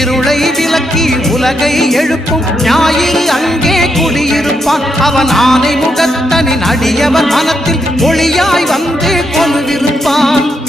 இருளை விலக்கி உலகை எழுப்பும் ஞாயிறு அங்கே குடியிருப்பான். அவன் ஆனை முகத்தனின் அடியவன் மனத்தில் ஒளியாய் வந்து கொலுவிருப்பான்.